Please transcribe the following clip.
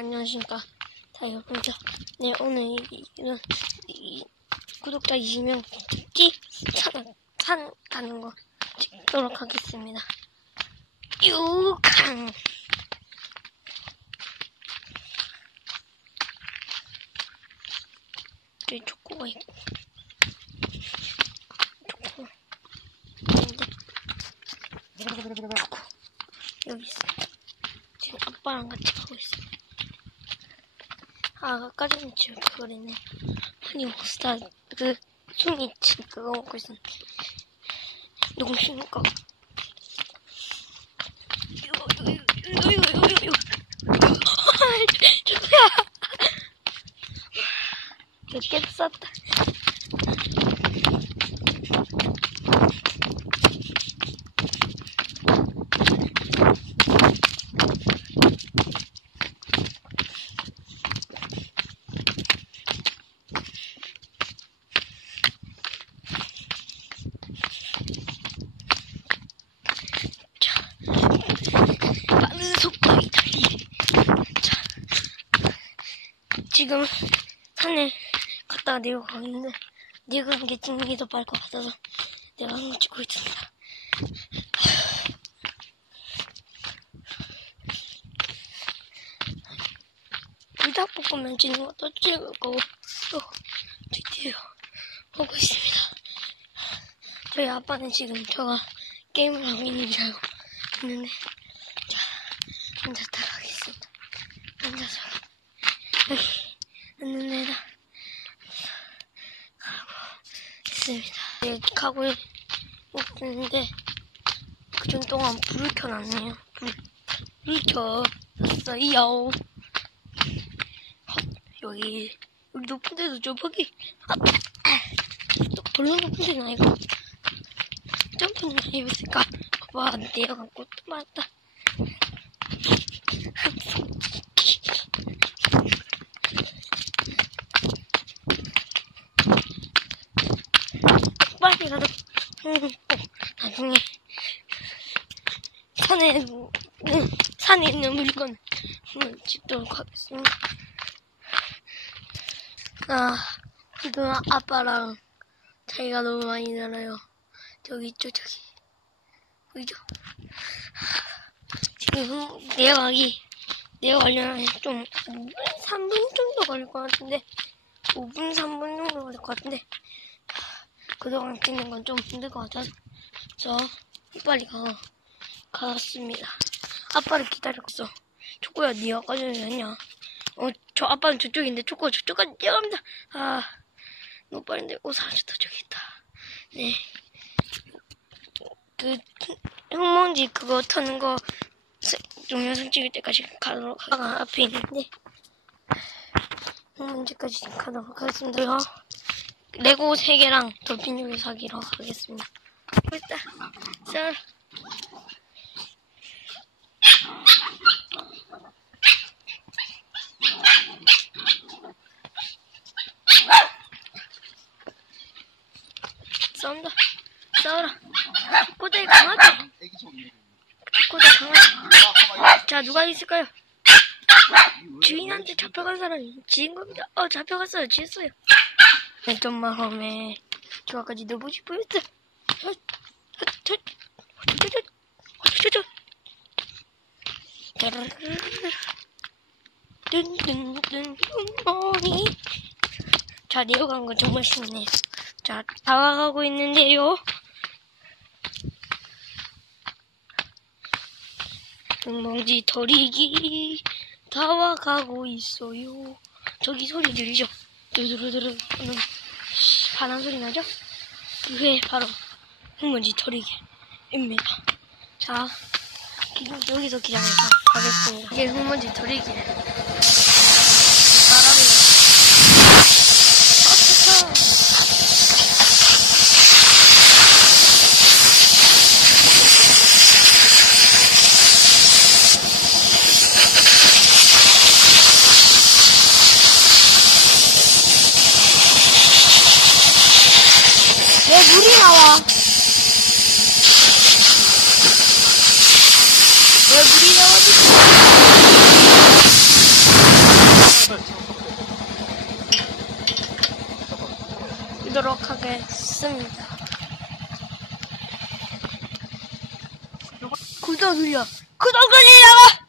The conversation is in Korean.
안녕하십니까. 다이어입니다. 네, 오늘 이, 이런, 이, 구독자 20명 찍기 산, 산 가는 거 찍도록 하겠습니다. 유강! 저기 초코가 있고. 초코. 근데, 초코. 여기 있어요. 지금 아빠랑 같이 가고 있어요. 아, 아까 전에 지금 그걸 했네. 허니몬스타, 그, 숨이 친 그거 먹고 있었는데. 너무 심니까. 이거, 이거, 이거, 이거, 이거, 이거. 좋야 몇개 쌌다. 빠른 속도의 달리기. 자, 지금 산에 갔다가 내려가고 있는데, 내려가는 게 찍는 게더 빠를 것 같아서 내가 한거 찍고 있습니다. 불닭볶음면 찍는 것도 찍을 거고, 또 드디어 보고 있습니다. 저희 아빠는 지금 저가 게임을 하고 있는 줄 알고 있는데, 자, 앉았다 가겠습니다. 앉아서, 여기, 앉는 데다, 가고 있습니다. 여기 가고 있는데, 그중 동안 불을 켜놨네요. 불, 불을 켜놨어요. 헛, 여기, 여기 높은 데도 좀 거기, 아, 또 별로 높은 데는 아니고, 점프는 해봤을까? 봐봐, 내려가고 또 맞다. 음, 꼭 나중에, 산에, 음, 산에 있는 물건, 한번 찍도록 하겠습니다. 아, 지금 아빠랑 차이가 너무 많이 나요. 저기 있죠, 저기. 보이죠? 지금 내려가기, 내려가려면 좀 5분, 3분 정도 걸릴 것 같은데, 5분, 3분 정도 걸릴 것 같은데, 그동안 찍는 건 좀 힘들 것 같아서, 저 빨리 가, 갔습니다. 아빠를 기다리고 있어. 초코야, 니 아까 전에 했냐? 어, 저 아빠는 저쪽인데, 초코가 저쪽까지 뛰어갑니다. 아, 너무 빠른데, 오, 사라졌다, 저기 있다. 네. 그, 흙먼지 그거 터는 거, 스- 동영상 찍을 때까지 가도록 하, 아, 앞에 있는데, 흙먼지까지 가도록 하겠습니다. 레고 3개랑 돌핀 요리 사기로 하겠습니다. 됐다. 자. 싸운다. 싸워라. 꼬대 소리. 꼬대 강하지? 아, 자, 누가 있을까요? 주인한테 잡혀간 사람이 지인 겁니다. 어, 잡혀갔어요. 지었어요. 점만 험에 저까지 너무. 따라르르. 든든든 굿모닝. 자, 내려간 거 정말 쉽네요. 자, 다가가고 있는데요. 멍지 털이기 다와가고 있어요. 저기 소리 들리죠? 두두루두루 하는 바람 소리 나죠? 그게 바로 흙먼지 털이기입니다. 자, 기- 여기서 기다려서 가겠습니다. 이게 흙먼지 털이기. 바람이 어떡해. 왜 물이 나와? 왜 물이 나와지? 하겠습니다. 구독 눌려. 구독 눌려!